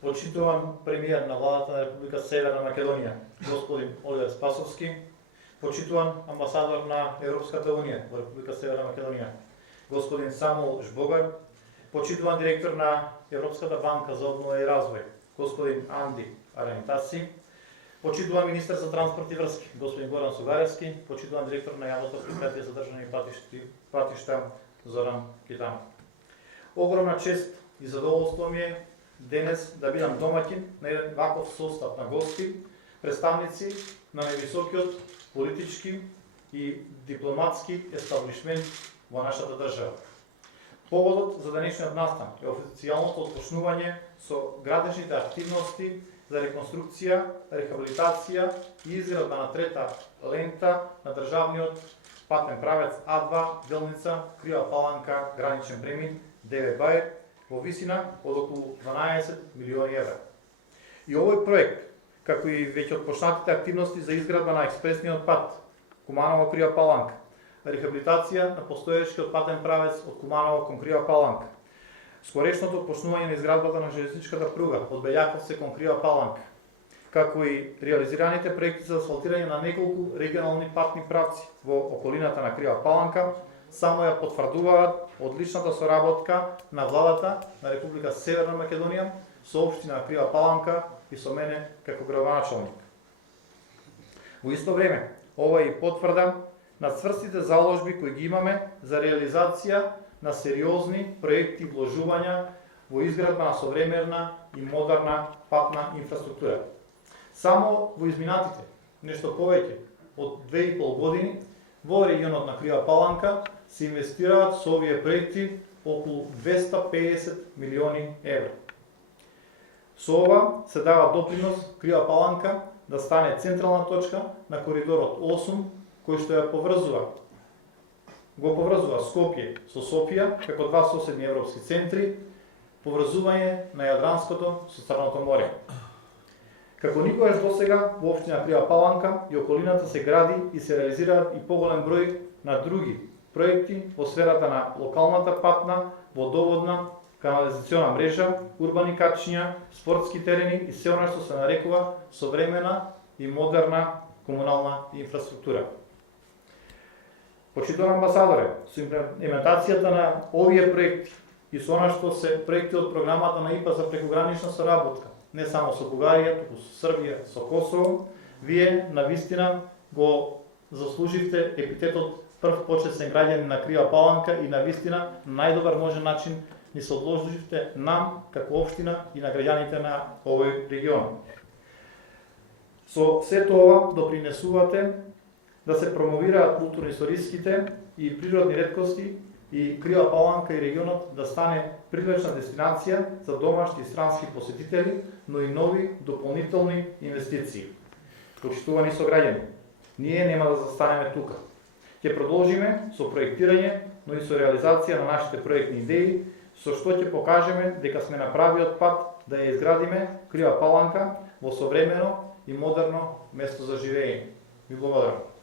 почитуван премиер на владата на Република Северна Македонија, господин Оливер Спасовски, почитуван амбасадор на Европската Унија во Република Северна Македонија, господин Самуел Жбогар, почитуван директор на Европската банка за обнова и развој, господин Анди Арамитаси, почитуван министер за транспорт и врски, господин Горан Сугаревски, почитуван директор на Јавното предпријатие за државни патишта Зоран Китанов. Огромна чест и задоволство ми е денес да бидам домаќин на еден ваков состав на гости, представници на највисокиот политички и дипломатски естаблишмент во нашата држава. Поводот за денешниот настан е официјалното отпочнување со градежните активности за реконструкција, рехабилитација и изградба на трета лента на државниот патен правец А2, делница Крива Паланка, граничен премин Деве Бајер, во висина од околу 12 милиони евра. И овој проект, како и веќе отпочнатите активности за изградба на експресниот пат Куманово Крива Паланка, рехабилитација на постоечкиот патен правец од Куманово кон Крива Паланка, скорешното отпочнување на изградбата на железничката пруга од Бељаковце кон Крива Паланка, како и реализираните проекти за асфалтирање на неколку регионални патни правци во околината на Крива Паланка, само ја потврдуваат одличната соработка на владата на Република Северна Македонија со општина Крива Паланка и со мене како градоначалник. Во исто време, ова е и потврда на цврстите заложби кои ги имаме за реализација на сериозни проекти вложувања во изградба на современна и модерна патна инфраструктура. Само во изминатите, нешто повеќе од 2,5 години, во регионот на Крива Паланка се инвестираат со овие проекти околу 250 милиони евра. Со ова се дава допринос Крива Паланка да стане централна точка на коридорот 8, кој што го поврзува Скопје со Софија како два соседни европски центри, поврзување на Јадранското со Црното море. Како никогаш досега во општина Крива Паланка и околината се гради и се реализираат и поголем број на други проекти во сферата на локалната патна, водоводна, канализациона мрежа, урбани качиња, спортски терени и се она што се нарекува современа и модерна комунална инфраструктура. Почитуван амбасадоре, со имплементацијата на овие проекти и со она што се проекти од програмата на ИПА за прекогранична соработка, не само со Бугарија, туку со Србија, со Косово, вие навистина го заслуживте епитетот прв почесен граѓанин на Крива Паланка и навистина на најдобар можен начин ни се одложивте нам како општина и на граѓаните на овој регион. Со сето ова допринесувате да се промовираат културно-историските и природни реткости и Крива Паланка и регионот да стане привлечна дестинација за домашни и странски посетители, но и нови дополнителни инвестиции. Почитувани сограѓани, ние нема да застанеме тука. Ќе продолжиме со проектирање, но и со реализација на нашите проектни идеи, со што ќе покажеме дека сме на правиот пат да ја изградиме Крива Паланка во современо и модерно место за живење. Ви благодарам.